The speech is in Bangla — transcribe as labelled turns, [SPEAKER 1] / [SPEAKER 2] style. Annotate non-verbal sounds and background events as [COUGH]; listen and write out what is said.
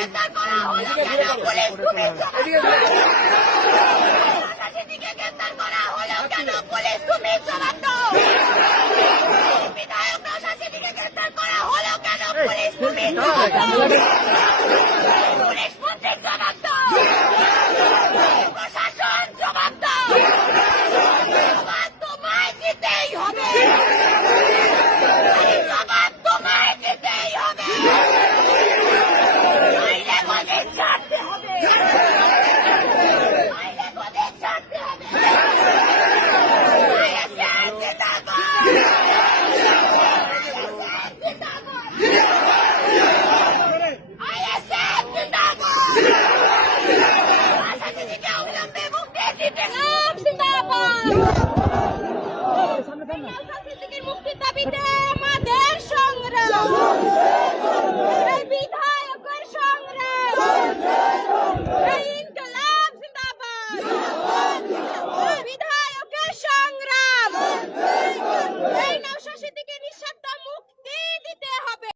[SPEAKER 1] গ্রেফতার করা হলো কেন? পুলিশ তুমি সন্ত্রাসীকে গ্রেফতার করা হলো কেন? পুলিশ তুমি জবাব দাও বিধায়ক প্রশাসনকে গ্রেফতার করা হলো কেন? পুলিশ তুমি জবাব দাও Yeah. [LAUGHS]